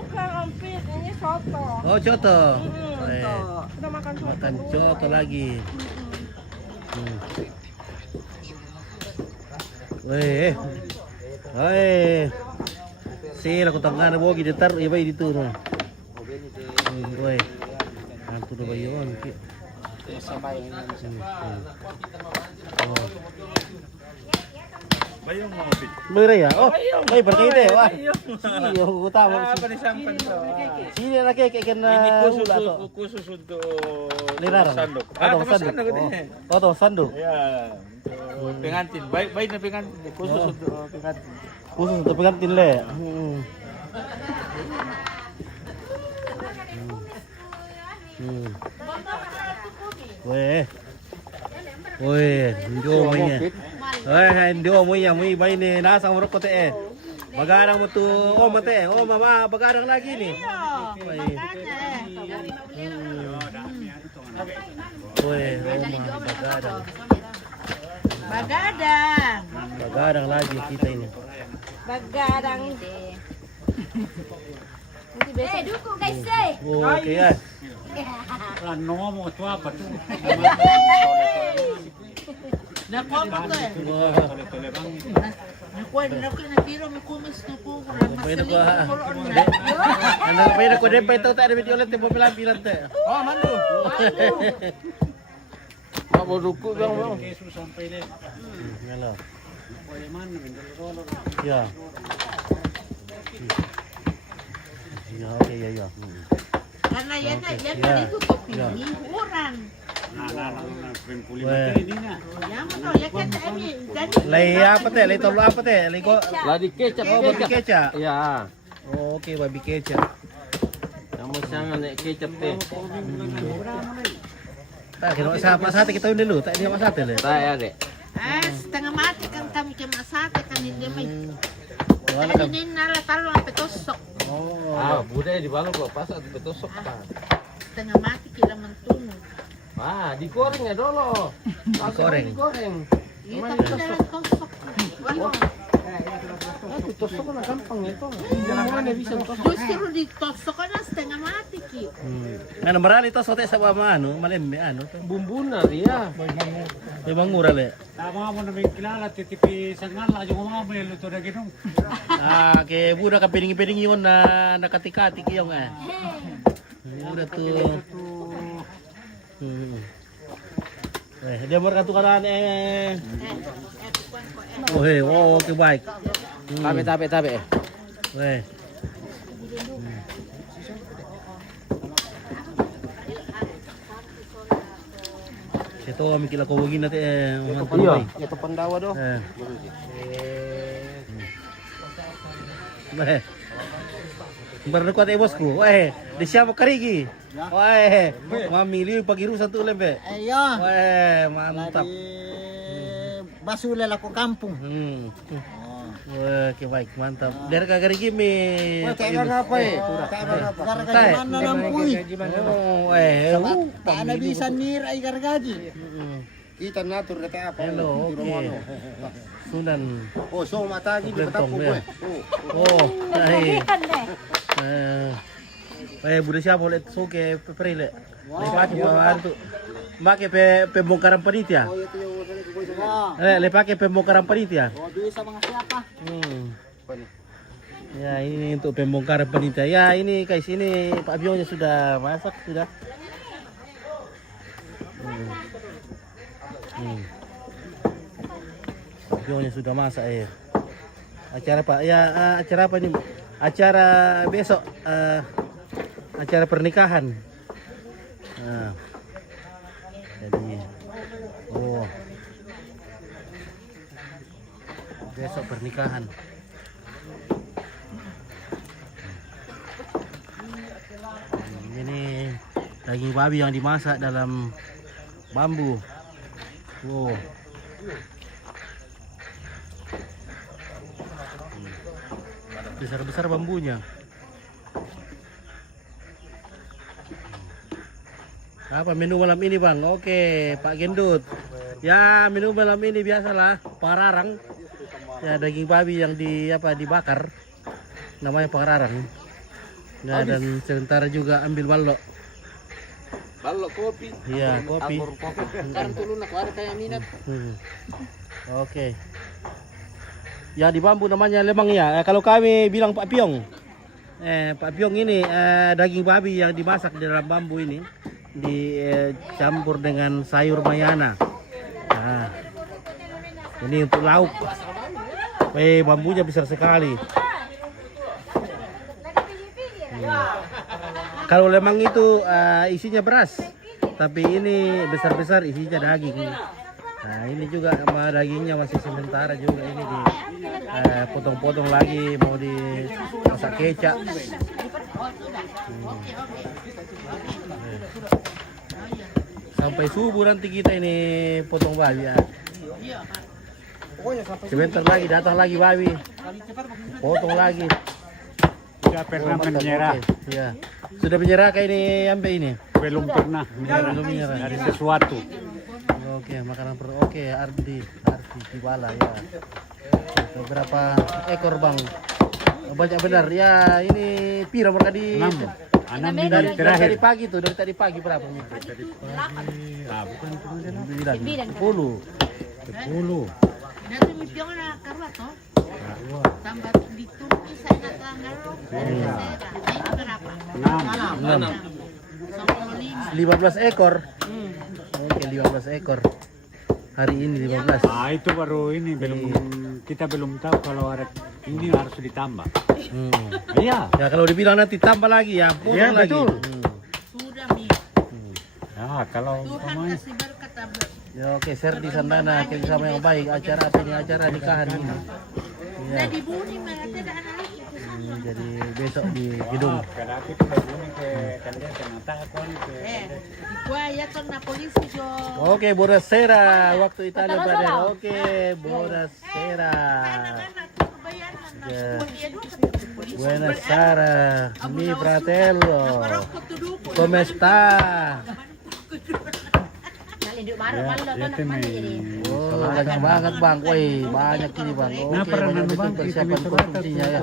Bukan ompit, ini soto. Oh, coto. Udah makan soto. Makan coto lagi. Weh. Weh. Sila ko tangga na bogi ditar iba dito no. Weh. Anto na ba yun? Bayong mo, Pit. Mura ya? Oh, ay berkait eh. Wah. Bayong. Iyo ko tama. Panisampan to. Sini na kay kay na ula to. Khusus untuk Lirar. sandok. Atau sandok. Oh, to sandok. Ya, untuk pengantin. Baik na pengantin. Khusus untuk pengantin. Khusus untuk pengantin le. Weh. Weh, ndio mo niya. Ndio mo niya, mo bay ni nasa urok ko te. Bagarang mo tu, oh mate, oh mama, bagarang lagi nih. Weh, oh bagarang. Bagadang. Bagarang lagi kita ini. Bagadang. Dukung guys, Oke ya. Ano mo ito apa tu? Nakuha mo to eh. Nakuha, nakiro, may kumis na po. Pwede ko ha. Ano pwede ko din pa ito tayo video ulit mo bilang te. Oh, mandu. Mau ruku bang bang. Yesus sampai le. Hello. Ya. Ya oke ya. Karena yan na ditutup ini kurang. Weh. Yan mo to, yan kata ini. Lay apa teh? Lay tolo apa teh? Lay ko. Ladi kecap. Oh, babi kecap. Ya. Oh, oke babi kecap. Kamu jangan naik kecap teh. Tak kira sate kita dulu, tak dia sate le. Saya dek. Setengah mati kan kami ke masate kan hindi may. Wala ka. Hindi nalatalo ang petosok. Oh. Ah, budaya di balok kok pas atau betosok kan. Setengah mati kila mantuno. Ah, digoreng ya dulu. Digoreng. Digoreng. Iya tapi dalam tosok. Wala. Itu tosok kan gampang itu. Mana bisa tosok? Justru ditosok kan setengah mati ki. Ano marali to sote sa mama ano, malembe ano. Bumbuna dia. Memang murah le. Tama mo na may kilala titipi sa ngala yung mga may luto na ginong. Ah, ke buda ka piring-piring yun na nakatikati yung Buda tuh. Dia merkatu kanan Weh, wow, oke baik. Tabe. Weh. Ito kami kila ko wagin natin Iya, itu pendawa doh. Weh. Baru kuat bosku. Weh, di siapa karigi? Weh, mamili pagirusan tuh lembe. Ayo. Weh, mantap. Basula ko kampung. Wah, oke baik, mantap. Dari kagarigi mi. Apa ya? Gara-gara mana lampui. Oh, weh. Tak ada bisa nira igar gaji. Kita natur kata apa? Hello, oke. Sunan. Oh, so mata lagi di Lentong, petapu ya. gue. Oh, hai. Budak siapa boleh soke perile. Lepas itu pakai pembongkaran panitia. Le pakai pembongkaran panitia. Oh, bisa mga siapa? Ya, ini untuk pembongkaran panitia. Ya, ini guys, ini Pak Bionya sudah masak sudah. Pak Bionya sudah masak ya. Acara Pak, ya acara apa ini? Acara besok, acara pernikahan. Nah, jadi, oh, besok pernikahan. Ini daging babi yang dimasak dalam bambu. Wow. Besar-besar bambunya. Apa menu malam ini bang? Oke Pak Gendut. Ya menu malam ini biasalah pararang. Ya daging babi yang dibakar. Namanya pararang. Nah, dan sementara juga ambil balok. Balok kopi. Iya, kopi. Sekarang tulun aku ada kayak minat. Oke. Ya di bambu namanya lemang ya. Kalau kami bilang Pak Piong. Pak Piong ini daging babi yang dimasak di dalam bambu ini dicampur dengan sayur mayana. Nah, ini untuk lauk. Bambunya besar sekali. Kalau lemang itu isinya beras, tapi ini besar-besar isinya daging. Nah ini juga sama dagingnya masih sementara juga ini dipotong-potong lagi mau dimasak kecap. Sampai subuh nanti kita ini potong babi ya. Sebentar lagi datang lagi babi, potong lagi. Sudah pernah menyerah. Ya. Sudah menyerah kayak ini sampai ini. Belum pernah menyerah. Belum menyerah. Dari sesuatu. Oke, makanan oke, Ardi Kibala ya. Berapa ekor bang? Banyak benar ya. Ini pira mereka di 6 minggu terakhir. dari pagi tuh, dari tadi pagi berapa? Bukan kemudian 10. Nanti mipiong na karwa to. Tambah di Turki saya nak tanggal lo. Saya berapa? 15 ekor. Oke, 15 ekor. Hari ini 15. Ah itu baru ini kita belum tahu kalau ada ini harus ditambah. Iya. Ya kalau dibilang nanti tambah lagi ya, Iya, lagi. betul. Sudah mi. Ya kalau Tuhan umpamanya kasih berkat abad. Ya oke, Serdi Sandana kerjasama yang baik. Acara apa ini? Acara nikahan ini. Ya. Jadi bunyi mereka tidak ada lagi itu sama. Jadi besok di gedung. kada kita bunyi ke kandidat yang takon ke Ikuaya to na polisi jo. Oke, Buonasera waktu Italia brother. Oke, Buonasera. Anak-anak tuh kebayaran na Ya. dia dulu ketemu polisi. Buonasera, mi fratello. Marokko tuh dulu. Come sta? Nalinduk malu-malu ya nak mana jadi. Oh, banyak banget bang. Woi, banyak ini bang. Oke, Nah, pernah banyak betul bang, persiapan itu konsumsinya ya.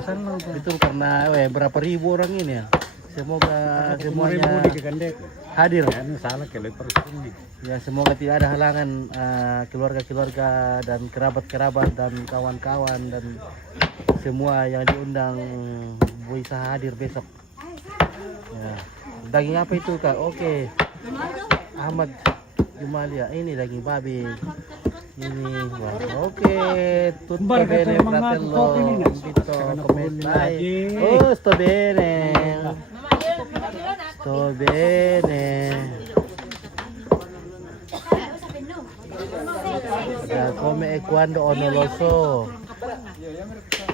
Itu karena berapa ribu orang ini ya. Semoga semuanya di kandidat. hadir. Ya ini salah kalau terus ini. Ya semoga tidak ada halangan keluarga-keluarga dan kerabat-kerabat dan kawan-kawan dan semua yang diundang bisa hadir besok. Ya. Daging apa itu kak? Oke. Ahmad Jumalia, ini daging babi. Ini wah, oke. Tutto bene fratello. Invito come stai? Oh, sto bene. Sto bene. Ya, come e quando o non lo so.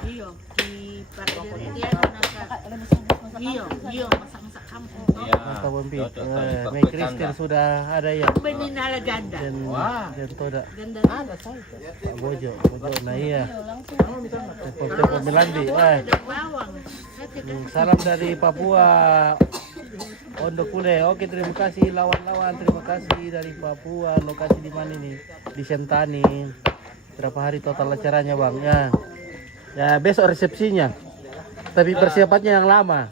Iyo, di dia iyo, masak-masak kampung. Mantap Bompit. May Kristen sudah ada ya. Beninala ganda. Dan toda. Ganda ada saya. Bojo nah iya. Tempo Melandi. Ada bawang. Salam dari Papua. Ondo Kule. Oke, terima kasih lawan-lawan. Terima kasih dari Papua. Lokasi di mana ini? Di Sentani. Berapa hari total acaranya, Bang? Ya. Ya, besok resepsinya. Tapi persiapannya yang lama.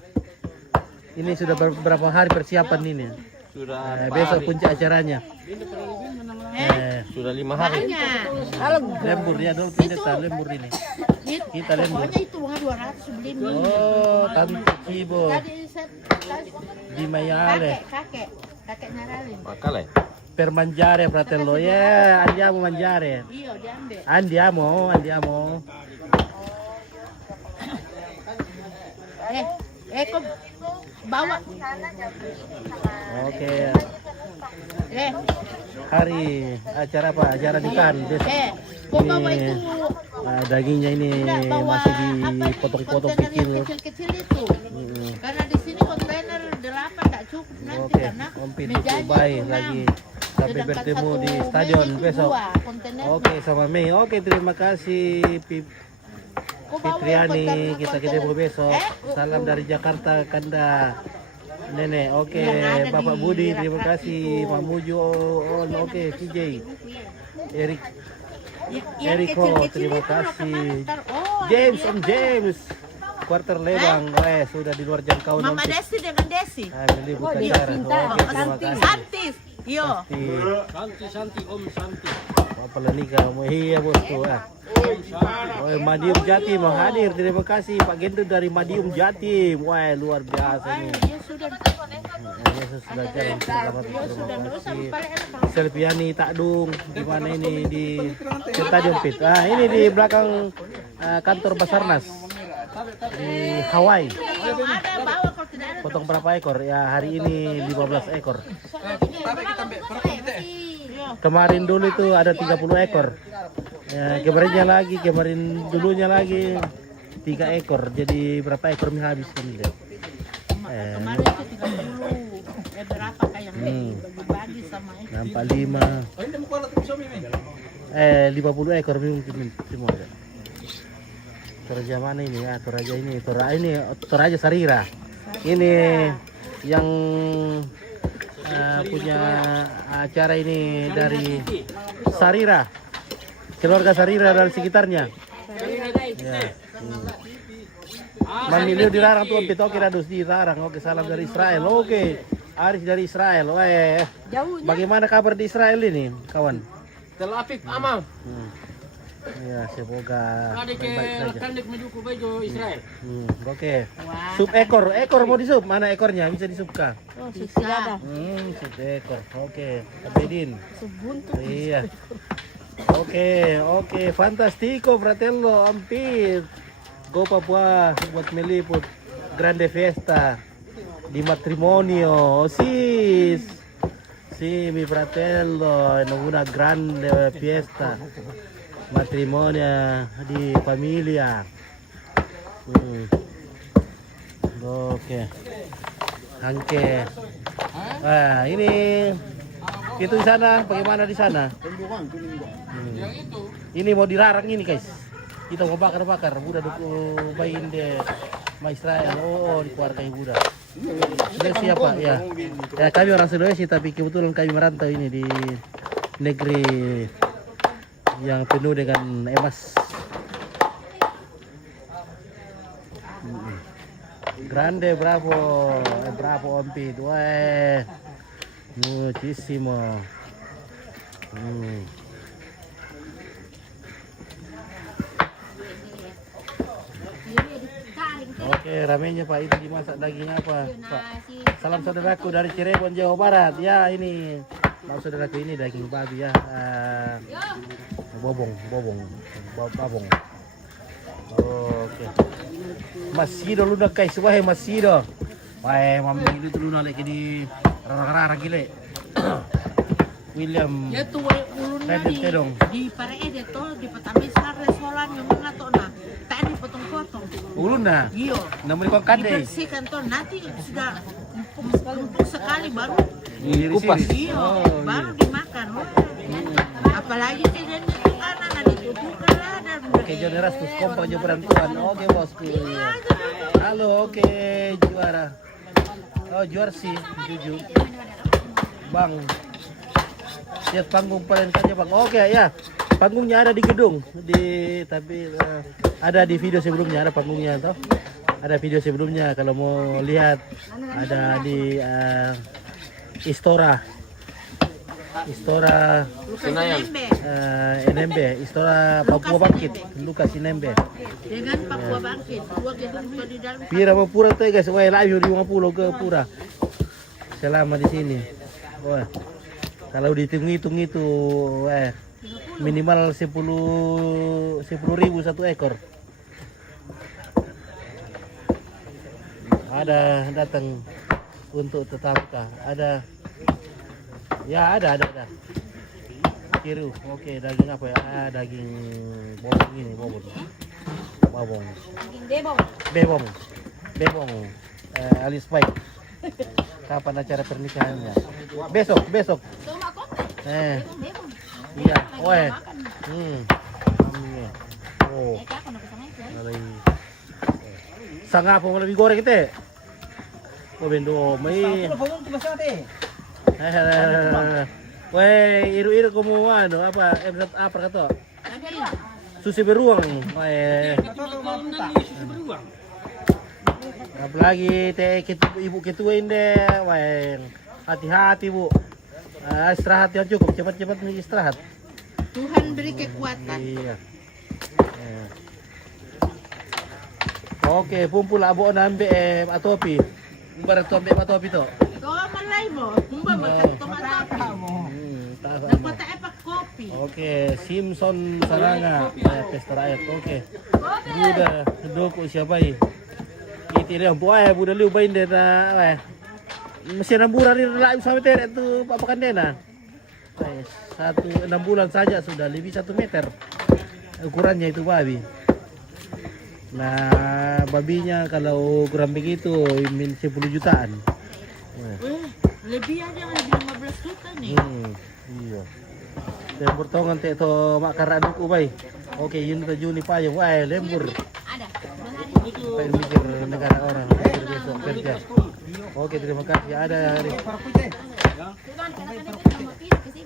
Ini sudah berapa hari persiapan ini? Sudah Besok puncak acaranya. sudah 5 hari. Lembur ya dulu pindah lembur ini. Kita lembur. Pokoknya itu bunga 200 beli mie. Oh, Tante Cibo Tadi di Mayale. kakek Naralin. Makale. Per mangiare fratello. Ya, andiamo mangiare. Iya, diambil. Andiamo. Kok bawa. Oke. Hari Acara apa? Acara nikahan besok. kok bawa itu Dagingnya ini bawa masih apa, dipotong-potong kontainer kecil. yang kecil-kecil itu. Karena di sini kontainer 8 tak cukup nanti Oke, karena Ompit mejanya Dubai 6. lagi. Sampai Sedangkan bertemu satu di meja stadion itu besok. 2 kontainer. Oke, sama Mei. Oke, terima kasih Kok bawa Fitriani. kontainer- Kita ketemu besok. Salam dari Jakarta, Kanda. Nenek, oke. Yang ada Bapak di Budi, Rakat terima kasih. itu. Mamuju, oke. CJ, Erik, Yang Eriko, kecil-kecil terima itu kasih. kemana ntar? Oh, James, dia Om kan James. quarter lebang. Sudah di luar jangkauan. Mama Desi dengan Desi. Meliput acara. Oke, terima kasih. Santis. Yo. Santi, Om Santi. Apa lah nikah mau iya bos tuh Madiun Jatim hadir, terima kasih Pak Gendut dari Madiun Jatim. Wah luar biasa nih. Dia sudah Yesus sudah jalan selamat, terima kasih. Selviani Takdung di mana ini di Stadion Pit. Ini di belakang kantor Basarnas di Hawaii. Potong berapa ekor? Ya hari ini 15 ekor. Kemarin dulu itu ada 30 ekor. Ya, kemarin dulunya lagi 3 ekor. Jadi berapa ekor mie habis ini deh. Kemarin itu 30. Berapa kayak bagi-bagi sama itu. Nampak 50 ekor mungkin semua. Toraja mana ini? Toraja ini. Toraja Sarira. Ini yang punya acara ini dari Sarira, keluarga Sarira dan sekitarnya. Ya. Manilio dilarang tuh Pit. Oke Radus dilarang. Oke salam dari Israel. Oke Aris dari Israel. Bagaimana kabar di Israel ini kawan? Tel Aviv aman. Ya semoga baik-baik saja. Kandik menuju baju Israel. Oke. Sup ekor mau disup? Mana ekornya? Bisa disup kah? Oh, susah. Sup ekor. Oke. Abedin. Iya. Oke. Fantastico fratello, ampir. Go Papua buat meliput grande fiesta di matrimonio. Si mi fratello, una grande fiesta. Matrimonio di familia. Oke. Angke. Ini itu di sana. Bagaimana di sana? Ini mau dilarang ini guys. Kita mau bakar-bakar. Buddha duku bayin deh. Ma Israel. Di keluarga Buddha. Sulawesi apa? Ya. Kami orang Sulawesi tapi kebetulan kami merantau ini di negeri yang penuh dengan emas. Grande, bravo Om Pit. Muchísimo. Oke, ramenya Pak, itu dimasak daging apa Pak? Salam saudaraku dari Cirebon, Jawa Barat. Ya ini maksud saudaraku ini daging babi ya. Babong. Oke. Masido lu nak guys, wahai masido. Wahai mami itu lu nak lagi di rara gile. William. Ya tuh ulun di parede to di petamisar restoran yang mengato na. Tadi potong-potong. Ulun na. Iyo. Namun kau kade. Dibersihkan to nanti sudah empuk sekali baru kupas. Iyo, baru dimakan. Apalagi tidak kanan ditutukan ada. Oke, John Erastus kompak jo perantuan. Oke, bosku. Halo, oke, juara. Oh, juara sih, jujur. Bang. Lihat panggung paling saja, Bang. Oke, ya. Panggungnya ada di gedung, tapi ada di video sebelumnya, ada panggungnya toh. Ada video sebelumnya kalau mau lihat ada di Istora NMB, Istora Papua Bangkit, Lukas NMB. Dengan Papua Bangkit, dua gedung di dalam. Pira mau pura tuh guys, wah live 50 ke pura. Selama di sini. Wah. Kalau dihitung-hitung itu minimal 10.000 satu ekor. Ada datang untuk tetangga. Ada. Ya ada. Kiru. Oke, daging apa ya? Daging bobong ini, bobong. Daging bebong. Alias baik. Kapan acara pernikahannya? Besok. Iya. Oh. Sanga po lebih goreng kita. Oh bendo, may. Iru-iru kamu apa? Apa kata? Susi beruang nih. Apalagi teh ibu kituin deh, weng. Hati-hati bu. Istirahat yang cukup, cepat-cepat istirahat. Tuhan beri kekuatan. Iya. Oke, pumpul abo nambe atopi. Barat tu ambil atopi tu. Kau malay mo, kumba magkantong atapi. Nagpata epak kopi. Oke, Simpson Saranga, pesta rakyat. Oke. Buda, doko siapa ini? Kita ni buaya buda liu bain dia na, mesin 6 bulan ni lah sampai teret tu apa kan dia na? 6 bulan saja sudah lebih 1 meter ukurannya itu babi. Nah, babinya kalau kurang begitu 10 jutaan. Lebih aja lebih 15 juta nih. Iya. Dan bertongan teh to makaran ku bay. Oke, yun ta Juni payung. Wah, lembur. Ada. Pengen mikir negara orang mikir besok kerja. Oke, terima kasih. Ada hari.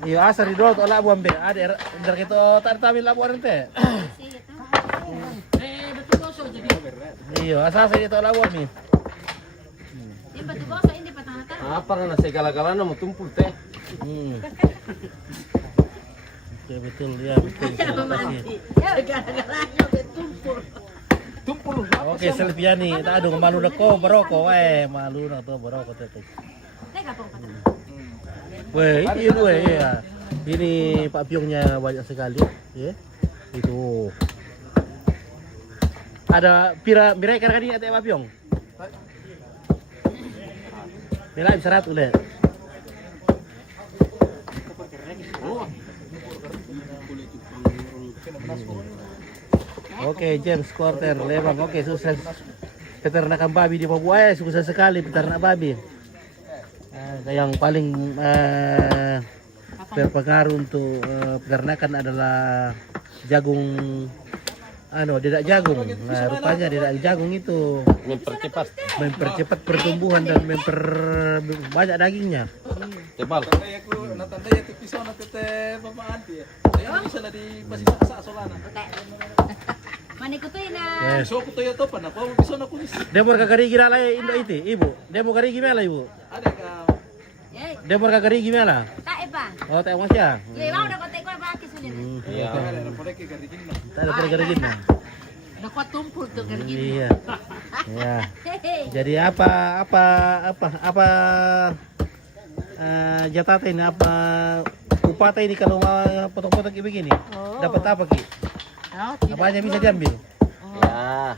Iya, asar di dot olah buam be. Ada dar kita tak tamin labuan teh. Betul gosok jadi. Iya, asal saya itu olah buam ni. Ini batu gosok ini patang-patang. Apa kan segala-galanya mau tumpul teh. Oke, betul ya, betul. Terima kasih. Segala-galanya betumpul. Tumpul. Oke, Selviani, tak ada malu nak kau berokok, malu nak tu berokok tu. Tega pong patang. Ini ya. Ini Pak Piongnya banyak sekali, ya. Itu. Ada mirai kan ini ada Pak Piong. Mirai bisa ratu le. Oke, James Quarter, Lebang. Oke, sukses peternakan babi di Papua. Sukses sekali peternak babi. Yang paling berpengaruh untuk peternakan adalah jagung. Dedak jagung. Nah, rupanya dedak jagung itu mempercepat pertumbuhan dan banyak dagingnya. Tebal. Natandaya tu pisau na tete pamaanti. Ayo bisa na di pasisa solana. Mana ko to na. Pisau ko toyo to pa na pa pisau na kunis. Demor kagarigi na lay indo iti, ibu. Demor karigi mela ibu. Ada ka Demor kagarigi mela. Tae pa. Oh, tayo mo siya. Yo, mau na ko tay ko ba kisulit. Iya. ada pada ke garigin na. Tayo pala karigi na. Dapat tumpul tuh kan gitu. Iya. Ya. Jadi apa jatah ini apa upah ini kalau potong-potong kayak begini? Dapat apa Ki? Apa aja bisa diambil? Ya.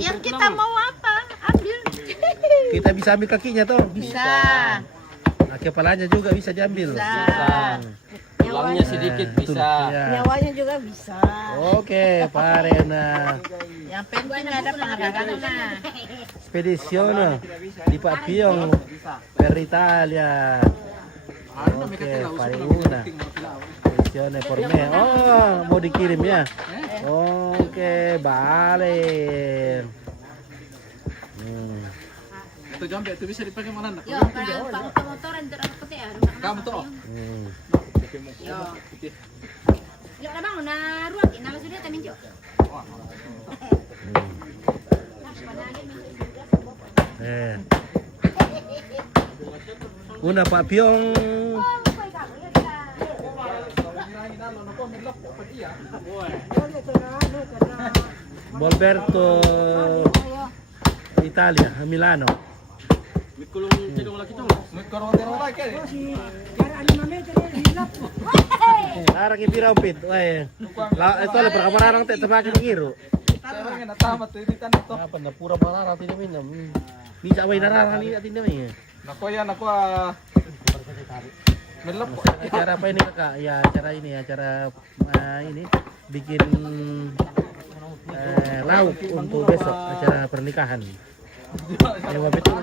Yang kita mau apa? Ambil. Kita bisa ambil kakinya toh? Bisa. Nah, kepalanya juga bisa diambil. Bisa. Tulangnya sedikit bisa. Ya. Nyawanya juga bisa. Oke, Pak Rena. Yang penting ada penghargaan nah. Spedizione di Pak Piong per Italia. Oke, pari una. Spedizione per me. Oh, mau dikirim ya? Oke, balik. Itu jambe itu bisa dipakai mana nak? Yo, para motoran terang putih ya. Kamu to. Yo. Yo na bang na ruwak ina sudah tamin jo. Una Pak Piong. Bolberto Italia, a Milano. Larang ibira umpit. Ito ala perkamaran teh temakin ngiru. Saya na tamat itu tanito. Apa na pura malarang tidak minum. Bisa away nararang ini tidak minum. Nako ya nako melap. Acara apa ini Kakak? Ya acara ini acara ini bikin lauk untuk besok acara pernikahan. Ya betul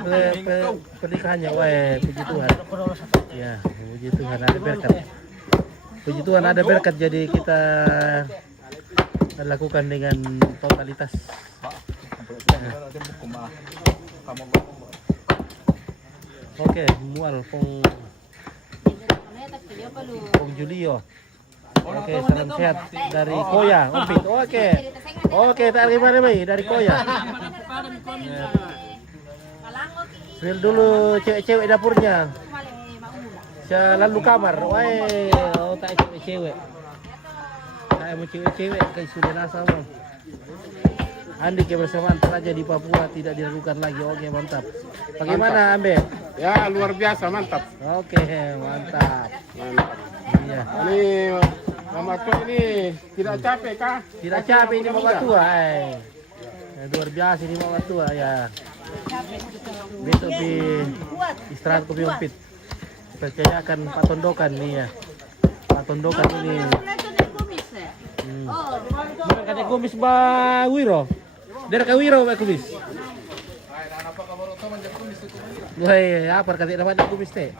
pernikahannya, puji Tuhan. Ya, puji Tuhan ada berkat. Puji Tuhan ada berkat jadi kita lakukan dengan totalitas. Oke, mual pong Julio. Oke, salam sehat dari Koya, Umpit. Oke, tak gimana Bay dari Koya. Spill dulu cewek-cewek dapurnya. Kembali Maula. Saya lalu kamar. Woi, oh tak cewek-cewek. Saya mau cewek-cewek ke sudah nasa mau. Andi kebersamaan raja di Papua tidak diragukan lagi. Oke, mantap. Bagaimana Ambe? Ya luar biasa, mantap. Oke, mantap. Mantap. Iya. Ini Mama Tua ini tidak capek kah? Tidak capek ini Mama Tua. Luar biasa ini Mama Tua ya. Besok di istirahat kopi ompit. Percayakan Pak Tondokan nih ya. Pak Tondokan ini. Oh, Mana kata kumis ba Wiro? Dari ka Wiro ba kumis? Woi, apa kata dapat kumis teh?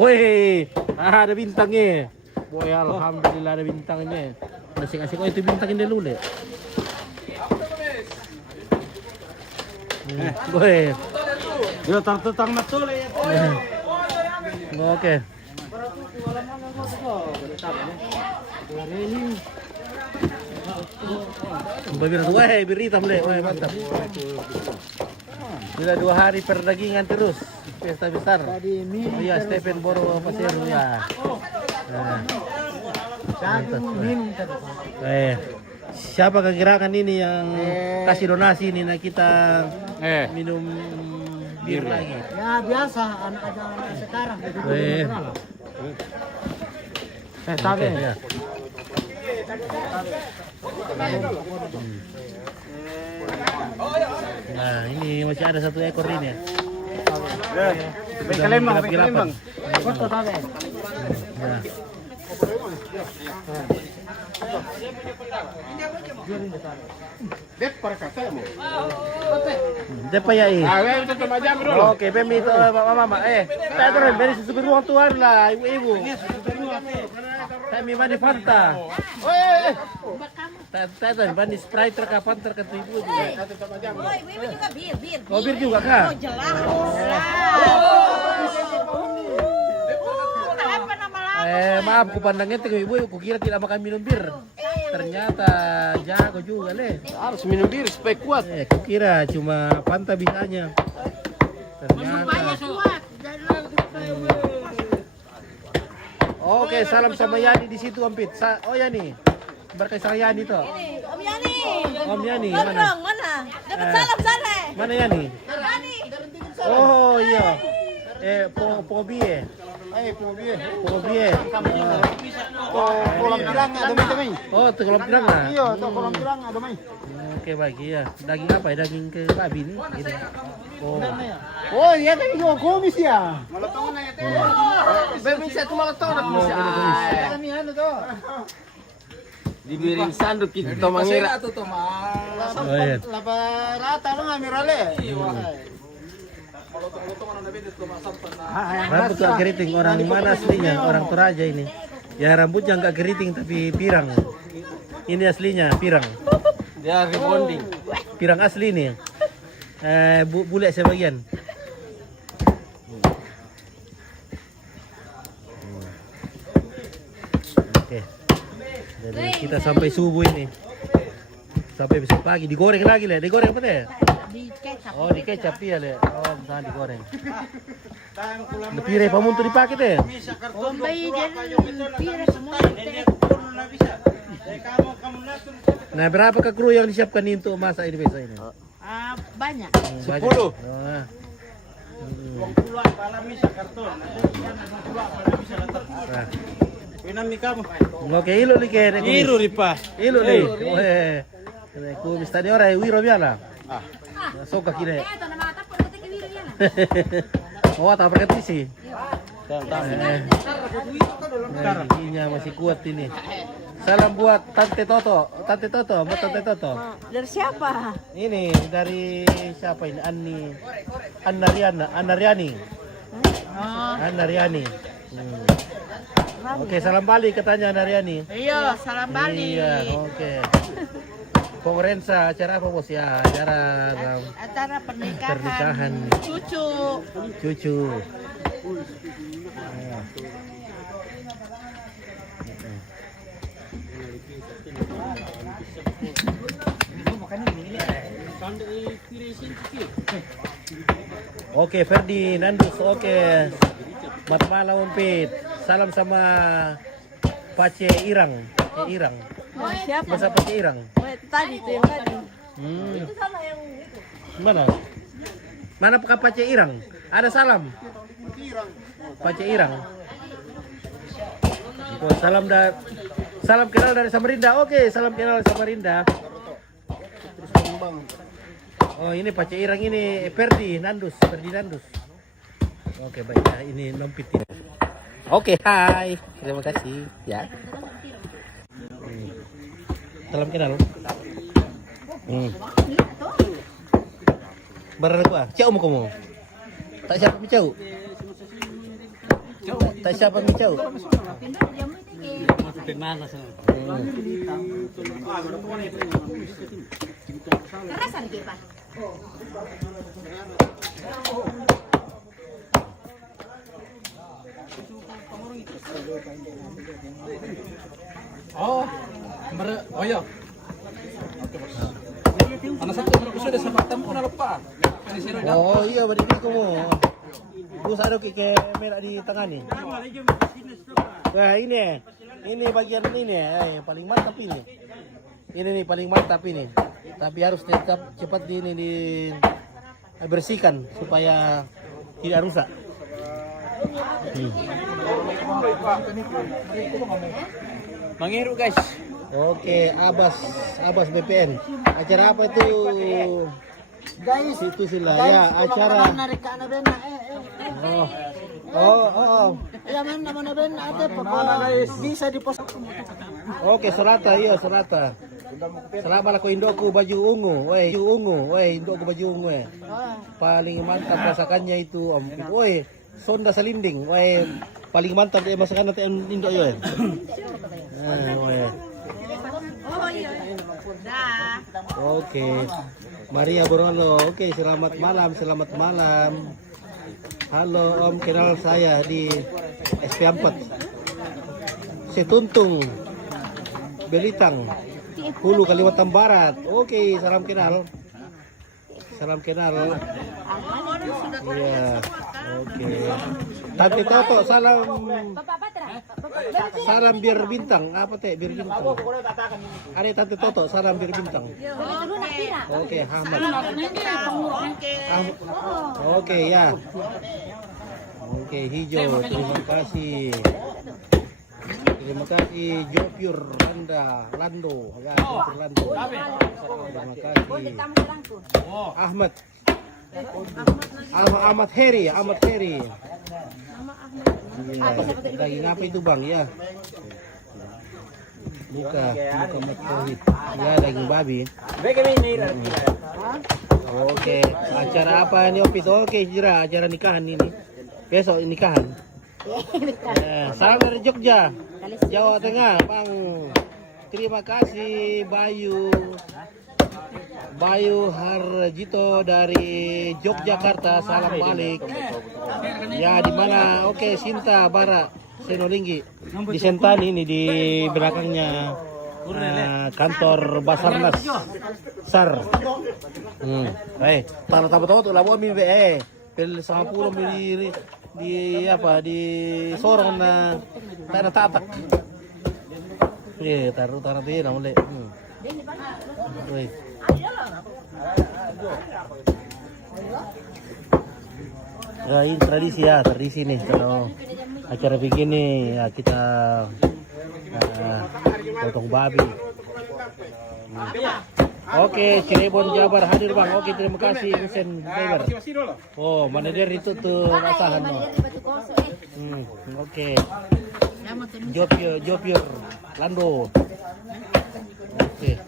Woi, ada bintangnya. Boy, alhamdulillah ada bintangnya. Asik-asik. Oh itu bintang ini dulu deh. Woi. Dia tertetang betul ya. Oke. Berbeda dua, bir hitam deh, wah mantap. Sudah 2 hari perdagingan terus, pesta besar. Iya, Stephen Boro Pasero ya. Siapa kegerakan ini yang kasih donasi ini? Nah kita minum bir lagi. Ya biasa anak-anak sekarang. Tapi ya. Nah ini masih ada 1 ekor ini. Baik Lembang, baik Lembang. Nah. Dep para kata mo. Depa ya eh. Ah, itu cuma jam dulu. Oke, pemi itu mama. Pedro, beri susu ruang tuan lah, ibu-ibu. Kami mandi Fanta. Tadi mandi Sprite terka Fanta terka ibu. Oh, ibu juga bir. Oh, bir juga kah? Oh, jelas. Apa nama lama? Maaf, kupandangnya ibu, kukira tidak makan minum bir. Ternyata jago juga leh. Harus minum bir supaya kuat. Kukira cuma Fanta bisanya. Ternyata. Oke, salam sama Yani di situ Ampit. Oh Yani, berkait sama Yani toh. Ini Om Yani. Om Yani Gondrong, mana? mana? Dapat salam sana. Mana Yani? Yani. Oh iya. Pobie. Pobie. Pobie. Kolam pirang ada mai. Oh, itu kolam pirang lah. Iya, tuh kolam pirang ada mai. Oke baik ya. Daging apa ya? Daging ke babi nih. Gitu. Oh, iya kan juga komis ya. Malatong na ito. Bisa tu malatong na bisa. Kami ano to? Dibiring sandok kita to mangira. Pasira to mas. Oh iya. Lapa rata lang amirale. Malutong-lutong ano na bidit kumasampan na. Rambut gak keriting orang mana aslinya? Orang Toraja ini. Ya rambutnya nggak keriting tapi pirang. Ini aslinya pirang. Dia rebonding. Pirang asli nih. Bule sebagian. Oke. Jadi kita sampai subuh ini. Sampai besok pagi digoreng lagi le. Digoreng apa teh? di kecap. Oh di kecap ya le. Oh misalnya digoreng. Pire pamuntu dipakai teh. Bombay dan pira semua. Nah berapa ke kru yang disiapkan ini untuk masak ini biasa ini? Banyak. 10. Oke, ilo li kene. Ilo li pa. Ilo li. Ku mista di ora wiro biala. Soka kire. Ito na mata po pati kibiro yan. Oh, tak berketisi. Giginya masih kuat ini. Salam buat Tante Toto. Tante Toto, buat Tante Toto. Dari siapa? Ini dari siapa ini? Annariani. Annariani. Oke, salam balik katanya Annariani. Iya, salam balik. Iya, oke. Konferensa acara apa bos ya? Acara pernikahan. Cucu. Makan ini. Oke, Ferdi, Nandus, oke. Selamat malam Umpit. Salam sama Pace Irang. Irang. Siapa? Masa Pace Irang? Tadi tuh yang tadi. Mana? Mana Pace Irang? Ada salam. Pace Irang. Oh, salam kenal dari Samarinda. Oke, salam kenal dari Samarinda. Oh, ini Pace Irang ini Ferdi Nandus. Oke, baik. Nah, ini Nompit ini. Oke, hai. Terima kasih ya. Salam kenal. Barang gua. Cau mo kamu. Tak siapa micau. Tak siapa micau. Kerasan ke Pak? Oh, oh ya. Anak satu mereka sudah sama tamu na lupa. Oh iya, berarti kamu. Terus ada kayak merah di tengah nih. Nah ini bagian ini yang paling mantap ini. Ini nih paling mantap ini. Tapi harus tetap cepat bersihkan supaya tidak rusak. Mangiru guys. Oke, Abbas BPN. Acara apa itu? Guys, Itu sila ya, acara. Oh. Ya mana bena ada apa bisa dipost. Oke, Serata, iya Serata. Selama aku Indoku baju ungu, Indoku baju ungu, paling mantap masakannya itu Om. Woi, sonda selinding, paling mantap dia masakan nanti Indo ya. Oh iya. Dah. Oke, Maria Borolo. Oke, selamat malam. Halo Om, kenal saya di SP4. Setuntung, Belitang, Hulu Kalimantan Barat. Oke, salam kenal. Iya. Oke. Tante Toto, salam biar bintang. Apa teh biar bintang? Ada Tante Toto, salam biar bintang. Oke, Ahmad. Oke ya. Oke, hijau. Terima kasih. Jopur Lando. Ya, Jopur Lando. Terima kasih. Ahmad. Ahmad Heri. Iya, daging apa itu Bang ya? Buka Matahit. Ya, daging babi. Oke, acara apa nih Opit? Oke, acara nikahan ini. Besok nikahan. Salam dari Jogja, Jawa Tengah, Bang. Terima kasih Bayu Harjito dari Yogyakarta, salam balik. Ya di mana? Oke, Sinta Bara Senolinggi di Sentani ini di belakangnya kantor Basarnas SAR. Tahu tuh labo mi pel sama pulau di sorong na tanah tatak. Taruh dia na uli. Ya, ini tradisi nih kalau acara begini ya kita potong babi. Oke, Cirebon Jabar hadir Bang. Oke, terima kasih Husen Driver. Oh, manajer itu tuh asahan no. Oke. Jopir Lando. Oke.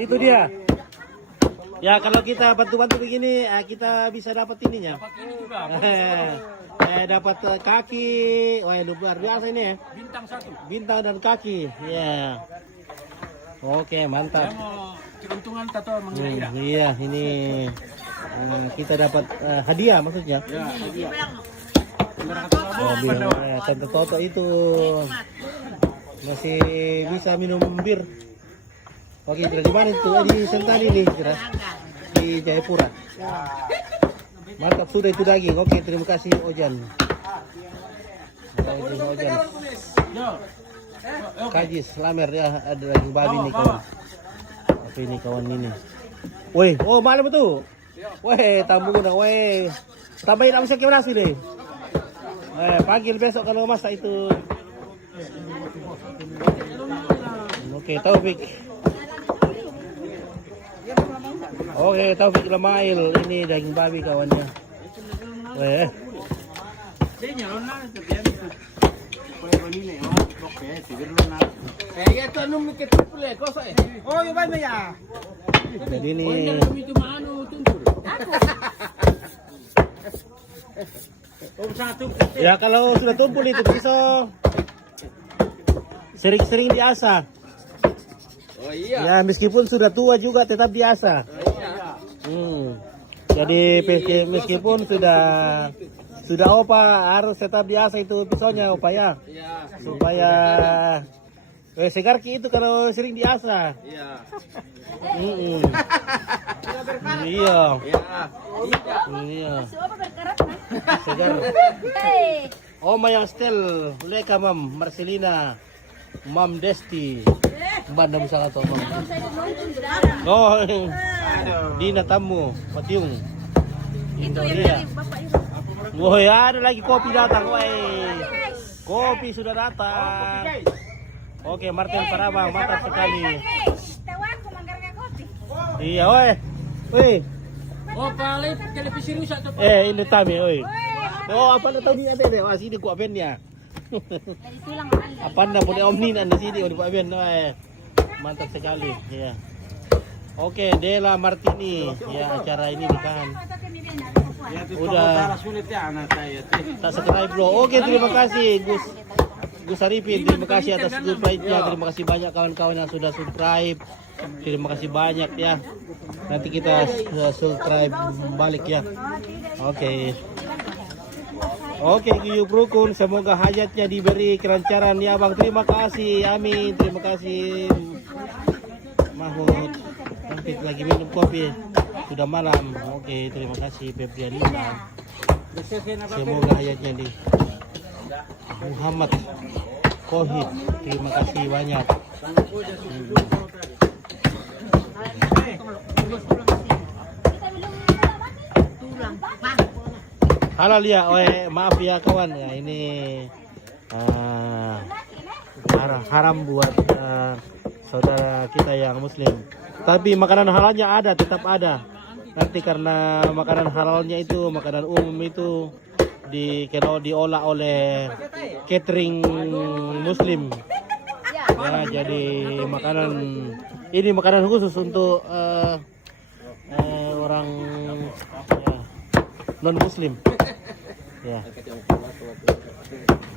Itu dia. Ya kalau kita bantu-bantu begini, kita bisa dapat ininya. Dapat kaki, luar biasa ini ya. Bintang dan kaki, ya. Oke, mantap. Keuntungan tato mengira. Iya, ini kita dapat hadiah maksudnya. Ya, hadiah. Tante Toto itu Masih bisa minum bir. Oke, di mana itu? Di Sentani nih, kira. Di Jayapura. Mantap sudah itu daging. Oke, terima kasih Ojan. Ojan. Kajis, lamer ya, ada daging babi nih kawan. Apa ini kawan ini? Woi, oh malam itu. Woi, tambung na, woi. Tambahin ang sakit nasi deh. Panggil besok kalau masak itu. Oke, Taufik. Oke, Taufik Lamail. Ini daging babi kawannya. Oh, yung ba ya? Jadi ini ya kalau sudah tumpul itu pisau sering-sering diasah. Oh iya. Ya meskipun sudah tua juga tetap diasah. Jadi meskipun sudah opa harus tetap diasah itu pisaunya opa ya. Supaya segar ki itu kalau sering diasah. Iya. Iya. Iya. Segar. Oma yang setel, leka mam, Marcelina, Mam Desti, Bandam sangat Mam. Oh, Dina tamu, Patiung. Itu yang Iya. dari Bapak itu. Woi, ada lagi kopi datang, woi. Kopi sudah datang. Oke, Martin Parabang, mantap sekali. Tawan ko manggarnya kopi. Iya, woi. Woi. Oh, palit televisi rusak tuh. Ini Tami, woi. Oh, apa na tadi ate deh? Wah, sini ku aben ya. Dari tulang Anda. Apa na boleh om Nina di sini di Pak Ben. Mantap sekali, ya. Oke, Dela Martini, ya acara ini kan. Udah sulit ya anak saya. tak subscribe bro. Oke, terima kasih Gus Arifin, terima kasih atas subscribe-nya. Terima kasih banyak kawan-kawan yang sudah subscribe. Terima kasih banyak ya. Nanti kita subscribe balik ya. Oke. Oke, Giyuk Rukun, semoga hajatnya diberi kelancaran ya Bang. Terima kasih, amin. Terima kasih Mahmud. Nanti lagi minum kopi. Sudah malam. Oke, terima kasih Febrianina. Semoga hajatnya di Muhammad Kohid. Terima kasih banyak. Halal ya, maaf ya kawan ya, ini haram buat saudara kita yang muslim. Tapi makanan halalnya ada, tetap ada. Nanti karena makanan halalnya itu, makanan umum itu kalau diolah oleh catering muslim. Ya, jadi ini makanan khusus untuk orang non muslim. Ya.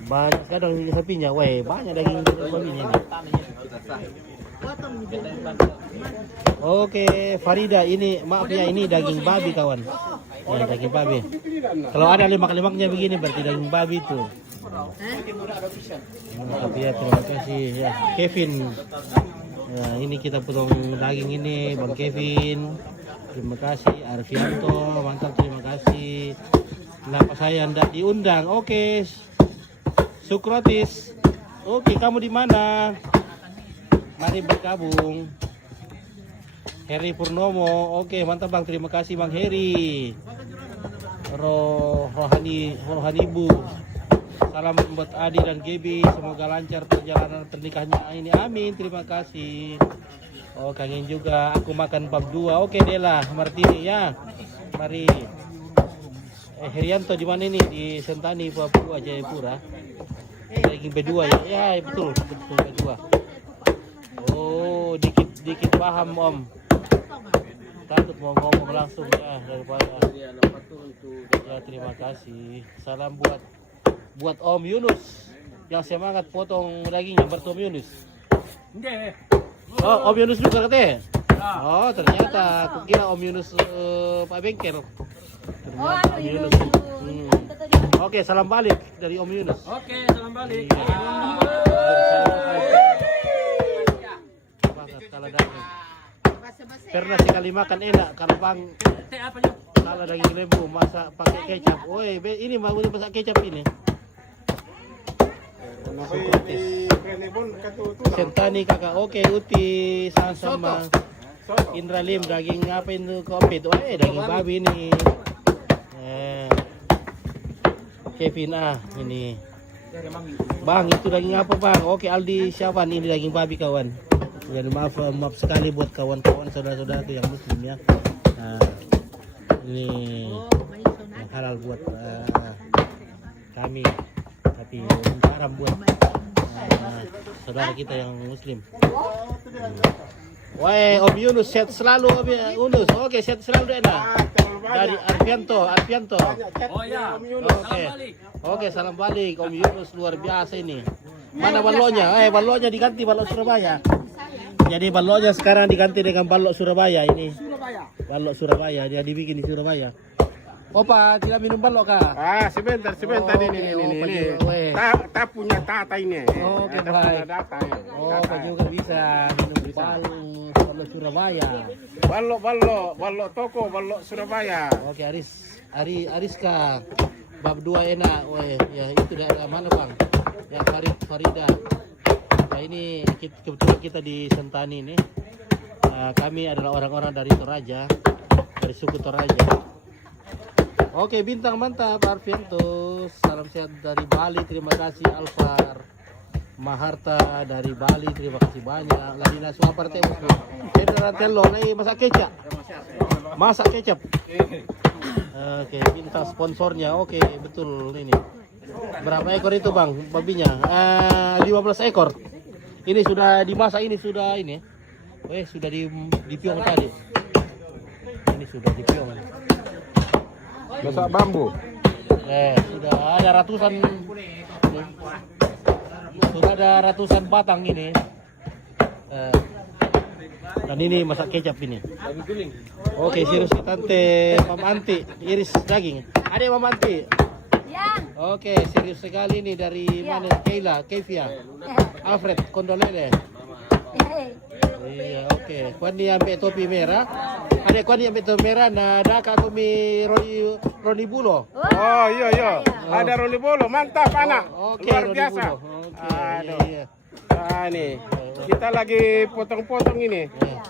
Banyak kadang sapinya, banyak daging babinya nih. Oke, Farida, ini maaf ya, ini daging babi kawan. Ya, daging babi. Kalau ada lemak-lemaknya begini berarti daging babi itu. Maaf ya, terima kasih ya. Kevin. Ya, ini kita potong daging ini, Bang Kevin. Terima kasih Arfianto, mantap, terima kasih. Kenapa saya tidak diundang? Oke, Sukrotis. Oke, kamu di mana? Mari bergabung. Heri Purnomo. Oke, mantap Bang, terima kasih Bang Heri. Rohani Bu. Salam buat Adi dan Gebi. Semoga lancar perjalanan pernikahannya ini. Amin. Terima kasih. Oh, kangen juga aku makan bab 2. Oke, Dela Martini ya. Mari. Herianto di mana ini? Di Sentani, Papua, Jayapura. Daging B2 ya. Ya, betul B2. Oh, dikit paham Om. Takut mau ngomong langsung ya daripada. Ya, terima kasih. Salam buat Om Yunus yang semangat potong dagingnya, bertom Yunus. Oh, Om Yunus juga katanya. Oh, ternyata aku kira Om Yunus Pak Bengkel. Oh, ano Om yun? Yunus. Oke, salam balik dari Om Yunus. Oke, salam balik. Banget kalau daging. Basa-basa. Pernah sekali makan enak kalau bang Teh apa yuk? kalau daging lembu masak pakai kecap. Woi, ini mau masak kecap ini. Sentani kakak, oke Uti sama Indra Lim daging apa itu kopit? Daging babi ini. Kevin ini. Bang itu daging apa bang? Oke Aldi Syafan ini daging babi kawan. Jadi maaf sekali buat kawan-kawan saudara-saudaraku yang muslim ya. Nah, ini yang halal buat kami, tapi haram buat saudara kita yang muslim. Wah, Om Yunus sehat selalu Om Yunus. Oke, sehat selalu enak. Dari Arfianto. Oh ya. Oke. Oke, salam balik Om Yunus luar biasa ini. Mana baloknya? Baloknya diganti balok Surabaya. Jadi baloknya sekarang diganti dengan balok Surabaya ini. Balok Surabaya dia dibikin di Surabaya. Opa, tidak minum balok kah? Sebentar ini. Tak punya tata ini. Oke, Tak baik. punya data ini. Opa juga bisa minum balok Surabaya. Balok toko, balok Surabaya. Oke, Ariska. Bab 2 enak. Woi, ya itu daerah mana, Bang? Ya Farida. Nah, ini kebetulan kita di Sentani ini. Kami adalah orang-orang dari Toraja, dari suku Toraja. Oke, bintang mantap Arfianto. Salam sehat dari Bali. Terima kasih Alvar. Maharta dari Bali. Terima kasih banyak. Ladina Suaparte Muslim. Saya telur nih masak kecap. Masak kecap. Oke, bintang sponsornya. Oke, betul ini. Berapa ekor itu, Bang? Babinya? 15 ekor. Ini sudah dimasak, ini sudah ini. Sudah dipiong tadi. Ini sudah dipiong. Masak bambu. Sudah ada ratusan. Sudah ada ratusan batang ini. Dan ini masak kecap ini. Oke, serius tante Mama Anti iris daging. Ada Mama Anti. Yang. Oke, serius sekali ini dari mana? Kevia, Alfred, Kondolele. Iya, oke. Kuan dia ambil topi merah. Ada kuan dia ambil topi merah. Nah, ada kami Roni Bulo. Oh iya. Ada Roni Bolo, mantap anak. Oke, Luar Roni biasa. Bulo. Oke, Aduh. iya. Nih, kita lagi potong-potong ini.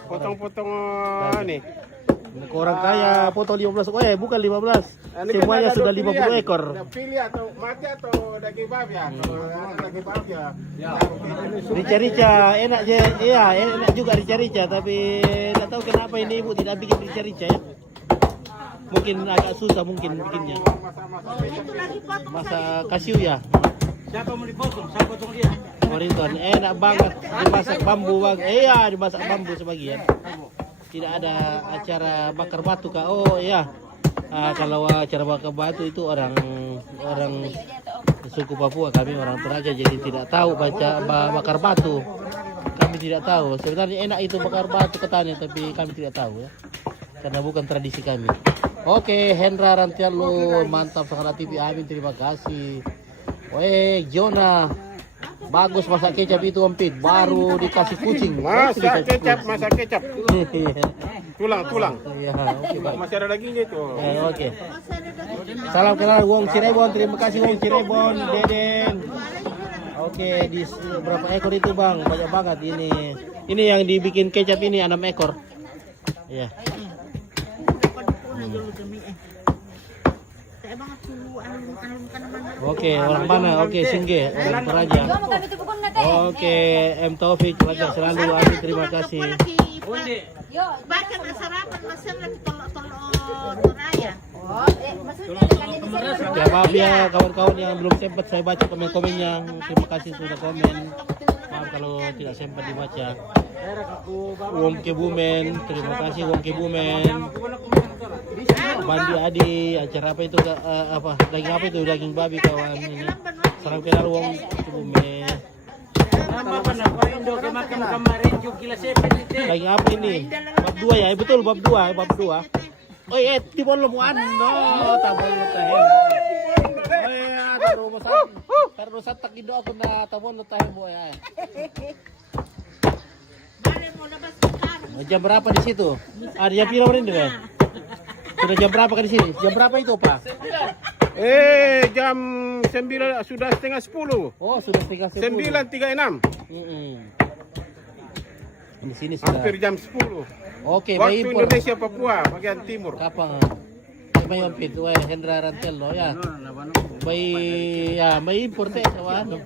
Potong-potong nih. Orang kaya potong 15. Bukan 15. Ini Semuanya kan ada sudah dua 50 pilihan. ekor. Ada pilih atau mati atau daging babi ya. Kalau ada daging babi ya. Rica-rica enak je, iya enak juga rica-rica, tapi tidak tahu kenapa ini ibu tidak bikin rica-rica ya. Mungkin agak susah mungkin bikinnya. Masa kasiu ya. Siapa mau dipotong? Saya potong dia. Marinton enak banget dimasak bambu bang. Iya dimasak bambu sebagian. Tidak ada acara bakar batu kak. Oh iya. Kalau acara bakar batu itu orang suku Papua, kami orang Toraja jadi tidak tahu bakar batu. Kami tidak tahu. Sebenarnya enak itu bakar batu ketani, tapi kami tidak tahu ya. Karena bukan tradisi kami. Oke, Hendra Rantialo, mantap sangat TV Amin, terima kasih. Jona, bagus masak kecap itu Ompit, baru dikasih kucing. Masak kecap. Tulang. Iya, oke baik. Masih ada dagingnya itu. Oke. Salam kenal Wong Cirebon, terima kasih Wong Cirebon, Deden. Oke, di berapa ekor itu Bang? Banyak banget ini. Ini yang dibikin kecap ini 6 ekor. Iya. Oke, orang mana? Oke, Singge, orang Toraja. Oke, M Taufik, pelajar selalu. Abi, terima kasih. Baca sarapan mesen lagi tolok Toraya. Ya maaf ya kawan-kawan yang belum sempat saya baca komen-komennya. Terima kasih sudah komen. Maaf kalau tidak sempat dibaca. Wong Kebumen, terima kasih Wong Kebumen. Bandi Adi, acara apa itu apa? Daging apa itu? Daging babi kawan ini. Salam kenal Wong Kebumen. Daging apa ini? Bab 2 ya? Betul bab 2. Oy, tibon lo mo ano? Tabon lo tayo. Oy, taruh sa takido ako na tabon lo tayo boy. Jam berapa di situ? Ada jam berapa ini deh? Sudah jam berapa kan di sini? Jam berapa itu Pak? Jam 9 sudah setengah 10. Oh sudah setengah 10. 9.36. Di sini sudah. Hampir jam 10. Oke, Waktu impor. Indonesia Papua bagian timur. Kapan? May import, wah Hendra Rantel lo ya. May import sama ano.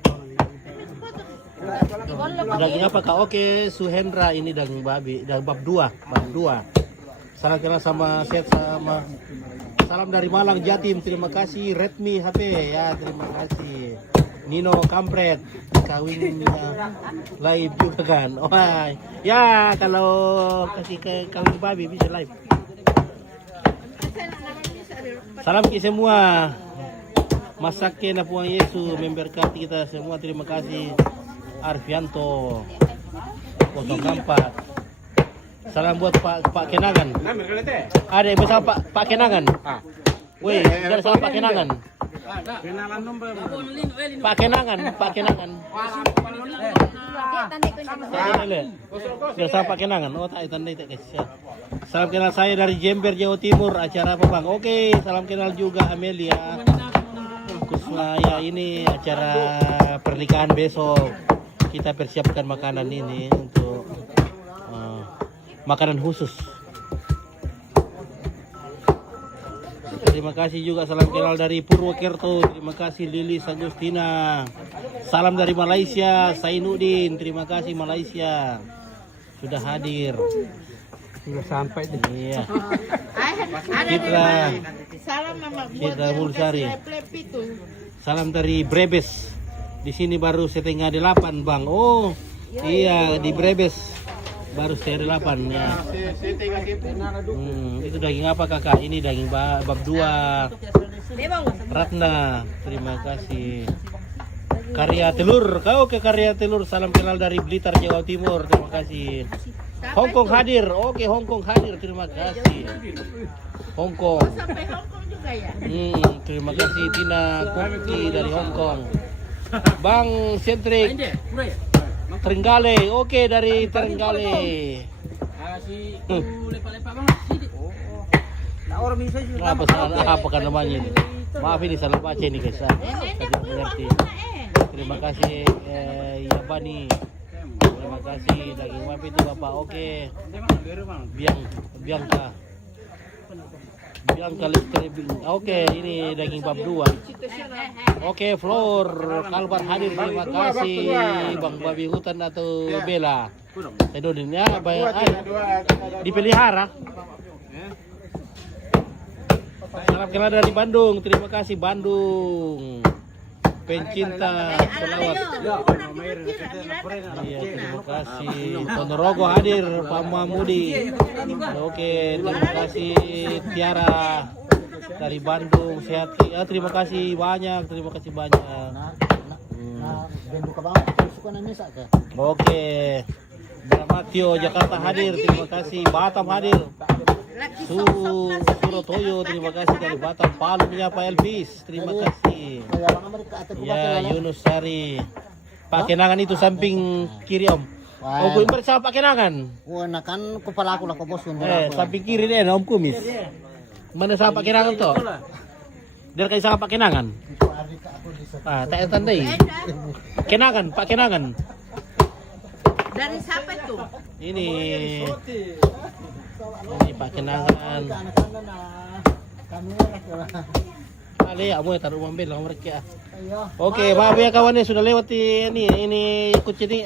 Daging apa kak? Oke, Su Hendra ini daging babi, daging bab 2. Salam kenal sama set sama salam dari Malang Jatim. Terima kasih Redmi HP ya, terima kasih. Nino Kampret kawin live juga kan. Oh, ya kalau kasih ke kawin babi bisa live. Salam ke semua. Masake na Puang Yesus memberkati kita semua. Terima kasih. Arfianto 04. Salam buat Pak Kenangan. Ada yang bersama Pak Kenangan. Woi, ada sama Pak Kenangan. Pak Kenangan. Sudah sama Pak Kenangan. Oh, tak tandai tak guys. Salam kenal saya dari Jember Jawa Timur. Acara apa Bang? Oke, salam kenal juga Amelia. Kusma ya, ini acara pernikahan besok. Kita persiapkan makanan ini untuk makanan khusus. Terima kasih juga salam kenal dari Purwokerto. Terima kasih Lili Agustina. Salam dari Malaysia Sainuddin. Terima kasih Malaysia sudah hadir. Sudah sampai deh. Iya. Citra. Salam Mama buat Citra Mulsari. itu. Salam dari Brebes. Di sini baru setengah 8 Bang. Oh iya di Brebes baru setengah 8 ya. Itu daging apa kakak? Ini daging bab 2 Ratna. Terima kasih. Karya telur. Kau ke karya telur. Salam kenal dari Blitar Jawa Timur. Terima kasih. Hongkong hadir. Oke Hongkong hadir. Terima kasih. Hongkong. Sampai Hongkong juga ya. Terima kasih Tina Koki dari Hongkong. Bang Sentrik Terenggale, oke dari Terenggale. Apa kan namanya ini? Maaf ini salah baca ini guys. Mengerti. Terima kasih Yabani. Terima kasih daging maaf itu Bapak. Oke. Biangka Listrik. Oke, ini daging bab 2. Oke, Flor Kalbar hadir. Terima kasih Bang Babi Hutan atau Bella. Sedodin ya, dipelihara. Salam kenal dari Bandung. Terima kasih Bandung. Pencinta selawat. Iya, terima kasih. Ponorogo hadir, Pak Mahmudi. Oke, terima kasih Tiara dari Bandung. Sehat. Ya, terima kasih banyak. Oke. Dramatio Jakarta hadir. Terima kasih. Batam hadir. Surotoyo, terima kasih dari Batam. Palu menyapa Elvis, terima kasih. Ya, Yunus Sari. Pak Kenangan itu samping kiri Om. Om Kumis bersama Pak Kenangan. Wah, kan kepala aku lah kok bos. Samping kiri deh Om Kumis. Mana sama Pak Kenangan toh? Dia kayak sama Pak Kenangan. Tak tandai. Kenangan, Pak Kenangan. Dari siapa tuh? Ini Pak Kenangan. Ale ya mau taruh mobil lah mereka. Oke, maaf ya kawannya sudah lewat ini ikut jadi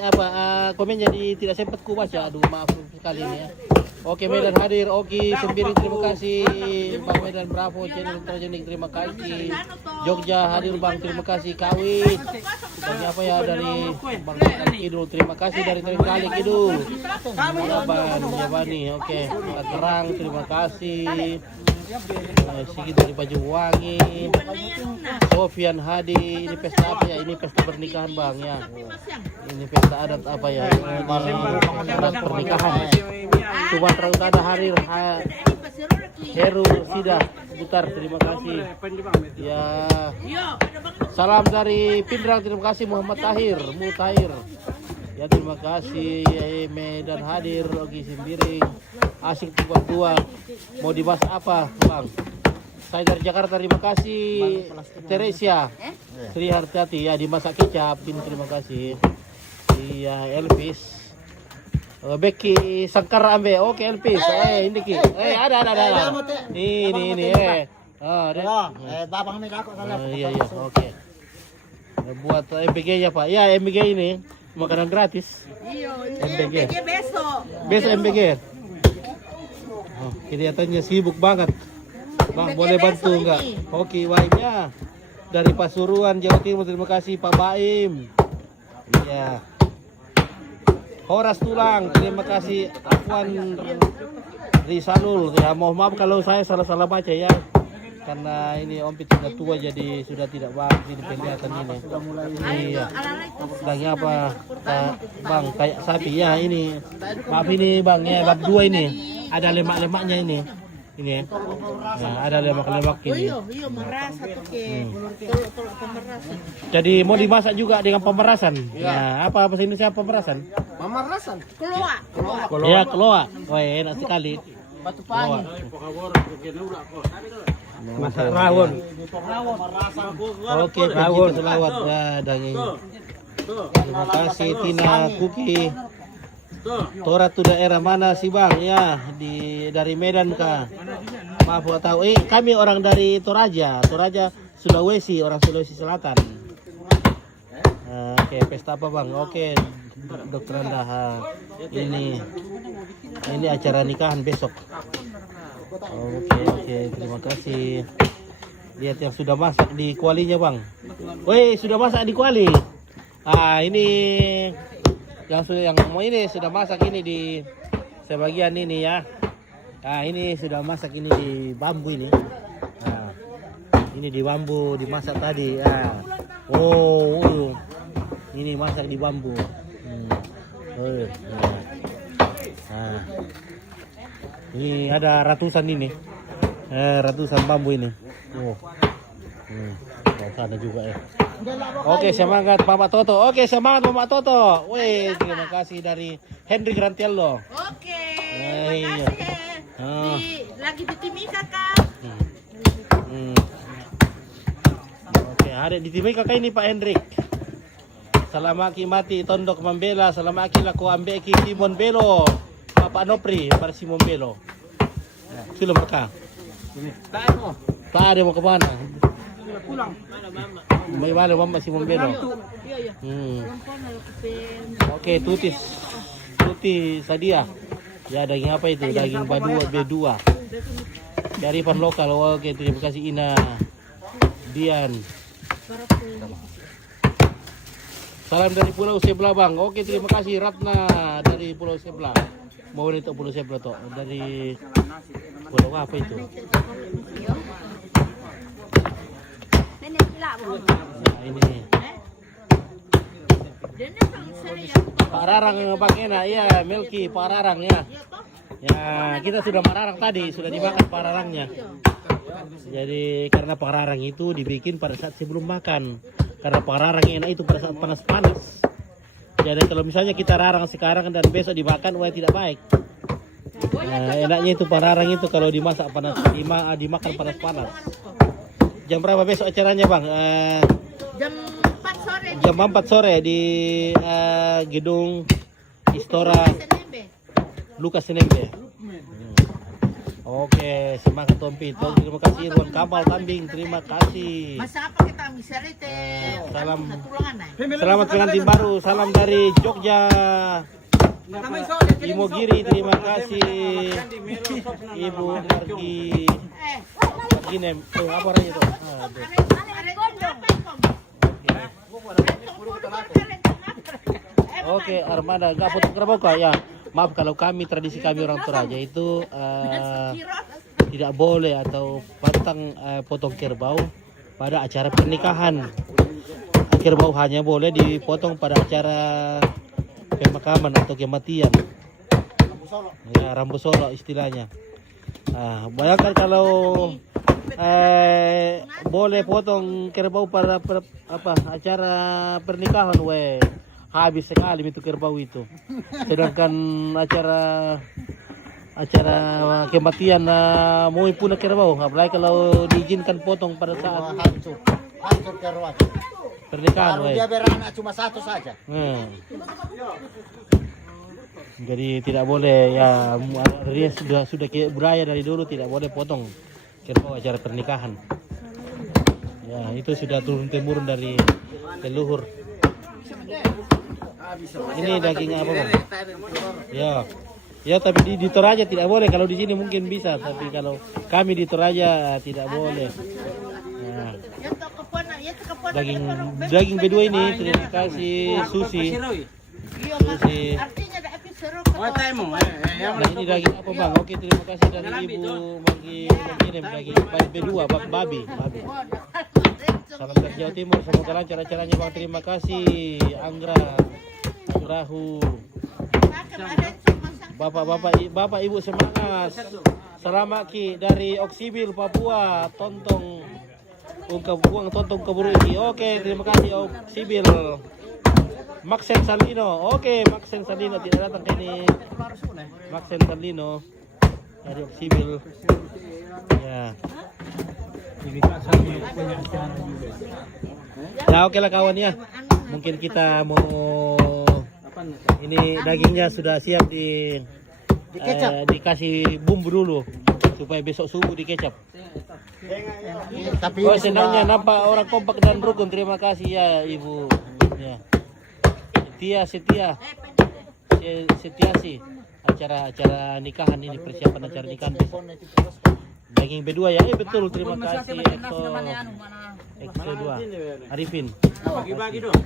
komen jadi tidak sempat ku baca. Aduh maaf sekali ini ya. Oke, Medan hadir. Oke, Sembiring terima kasih. Bang Medan Bravo channel Trajenik terima kasih. Jogja hadir Bang, terima kasih. Kawit. Dari apa ya dari Bang Kidul, terima kasih dari Terenggale Kidul. Yabani, oke. Terang, terima kasih. Sigit dari Banyuwangi. Sofian Hadi, ini pesta apa ya? Ini pesta pernikahan Bang ya. Ini pesta adat apa ya? Adat pernikahan. Sumatera Utara hadir. Heru Sida Butar, terima kasih. Ya. Salam dari Pindrang, terima kasih Muhammad Tahir, Mutahir. Ya terima kasih ya Medan hadir, Ogi Simbiring, asik tukang tua. Mau dibahas apa, Bang? Saya dari Jakarta, terima kasih. Teresia, Sri Hartati, ya dimasak kecap, terima kasih. Iya Elvis. Becky Sangkar Ambe, oke Elvis. Ini ki. Ada. Ini. Bapak kami takut salah. Iya, oke. Buat MBG ya Pak. Ya MBG ini makanan gratis. Iya, MBG. besok. Besok MBG. Oh, kelihatannya sibuk banget. Bang, boleh bantu enggak? Oke, Waimnya. Dari Pasuruan, Jawa Timur, terima kasih Pak Baim. Iya. Horas Tulang, terima kasih Afwan Risanul. Ya, mohon maaf kalau saya salah-salah baca ya. Karena ini Om Pit sudah tua jadi sudah tidak bagus ini penglihatan ini. Iya. Sedangnya apa? Bang, kayak sapi ya ini. Maaf ini Bang ya, bab 2 ini. Ada lemak-lemaknya ini. Ini ya. Nah, ada lemak-lemak ini. Iya, merasa tuh ke. Pemerasan. Jadi mau dimasak juga dengan pemerasan. Nah, apa bahasa Indonesia pemerasan? Pemerasan. Keluar. Ya, keloa. Wah, enak sekali. Batu pangi. Masak rawon. Oke, rawon selawat dan ini. Terima kasih Tina Kuki. Tora tuh daerah mana sih Bang? Ya, dari Medan kah? Maaf gak tahu. Kami orang dari Toraja, Sulawesi, orang Sulawesi Selatan. Oke, pesta apa Bang? Oke, Dokter Anda. Ini acara nikahan besok. Oke, terima kasih. Lihat yang sudah masak di kualinya Bang. Woi, sudah masak di kuali. Ini yang mau ini sudah masak ini di sebagian ini ya. Ini sudah masak ini di bambu ini. Ini di bambu dimasak tadi. Ini masak di bambu. Ini ada ratusan ini. Ratusan bambu ini. Sana juga ya. Oke, semangat Bapak Toto. Oke, semangat Bapak Toto. Wih, terima kasih dari Henry Grantiello. Oke, iya. makasih. Lagi di Timika Kak. Oke, ada di Timika Kak ini Pak Hendrik. Salamaki mati tondok membela, salamaki laku ambeki Simon Belo. Bapak Nopri, Pak Simon Belo. Sudah mereka. Tak ada mau kemana? Pulang. May balo mama Simon Belo. Oke, Tuti Sadia. Ya, daging apa itu? Daging B2. Dari pan lokal. Oke, terima kasih Ina. Dian. Salam dari Pulau Sebelah Bang. Oke, terima kasih Ratna dari Pulau Sebelah. Mau itu Pulau Sebelah toh. Dari pulau apa itu? Nah, ini. Pak Rarang Bang Ena, ya Melki Pak Rarang ya. Ya, kita sudah mararang tadi, sudah dimakan Pak Rarangnya. Jadi karena Pak Rarang itu dibikin pada saat sebelum makan. Karena Pak Rarang enak itu pada saat panas-panas. Jadi kalau misalnya kita rarang sekarang dan besok dimakan, wah tidak baik. Nah, enaknya itu Pak Rarang itu kalau dimasak panas, dimakan panas-panas. Jam berapa besok acaranya Bang? Jam 4 sore. Jam 4 sore di gedung Istora Lukas Senembe. Oke, semangat Tompi. Terima kasih Irwan Kapal Kambing, terima kasih. Masa apa kita misalnya Salam. natulangan Selamat pengantin baru, salam dari Jogja. Imogiri, terima kasih. Ibu Margi. Gini, apa orangnya itu? Oke, Armada, nggak potong kerbau kok ya. Maaf kalau tradisi kami orang Toraja itu tidak boleh atau pantang potong kerbau pada acara pernikahan. Kerbau hanya boleh dipotong pada acara pemakaman atau kematian. Ya, rambu solo istilahnya. Bayangkan kalau boleh potong kerbau pada acara pernikahan, habis sekali itu kerbau itu. Sedangkan acara kematian mau punah kerbau, apalagi kalau diizinkan potong pada saat Hancur kerbau. pernikahan. Baru dia beranak cuma satu saja. Jadi tidak boleh ya, dia sudah budaya dari dulu tidak boleh potong kerbau acara pernikahan. Ya itu sudah turun temurun dari leluhur. Ini daging apa Bang? Ya tapi di Toraja tidak boleh. Kalau di sini mungkin bisa, tapi kalau kami di Toraja tidak boleh. Nah, daging kedua ini terima kasih Susi. Nah ini daging apa Bang? Oke terima kasih dari Ibu mengirim daging B2 babi. Salam dari Jawa Timur, semoga lancar acaranya Bang. Terima kasih Anggrahu. Bapak Ibu semangat. Selamat Ki dari Oksibil Papua, Tontong Ungkap Tontong keburu ini. Oke terima kasih Oksibil. Maxen Salino, oke Maxen Salino tidak datang ke ini. Maxen Salino dari Oksibil. Ya. Nah oke lah kawan ya. Mungkin kita mau ini dagingnya sudah siap dikasih bumbu dulu supaya besok subuh dikecap. Tapi Senangnya nampak orang kompak dan rukun. Terima kasih ya Ibu. Ya. Setiasi acara nikahan ini, persiapan acara nikahan besok. Daging B2 ya, betul terima kasih Exo 2 Arifin. Bagi-bagi dong.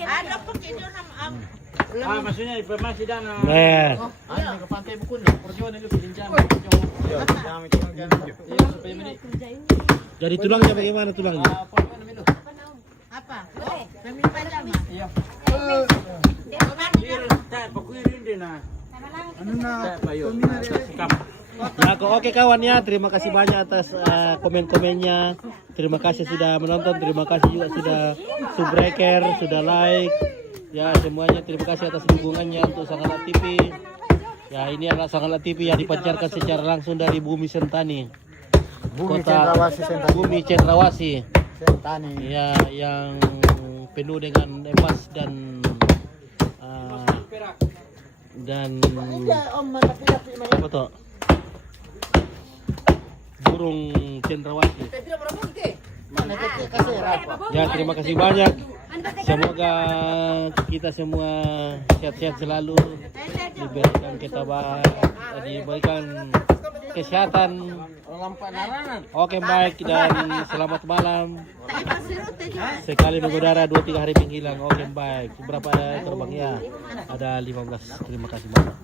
Ada pekido nama maksudnya informasi dana. Ke pantai Bukun perjuangan itu pinjam. Jadi tulangnya bagaimana tulangnya? apa? Pemilik pajama. Iya. Ya, oke kawan ya, terima kasih banyak atas komen-komennya. Terima kasih sudah menonton, terima kasih juga sudah subscriber, sudah like. Ya semuanya terima kasih atas dukungannya untuk Sangalat TV. Ya ini adalah Sangalat TV yang dipancarkan secara langsung dari Bumi Sentani, Bumi Cendrawasih. Ya yang penuh dengan emas dan apa toh? Burung cendrawasih. Ya terima kasih banyak. Semoga kita semua sehat-sehat selalu, diberikan ketabahan, diberikan kesehatan. Oke baik dan selamat malam. Sekali mengudara 2-3 hari menghilang. Oke baik. Berapa ada terbangnya? Ada 15. Terima kasih banyak.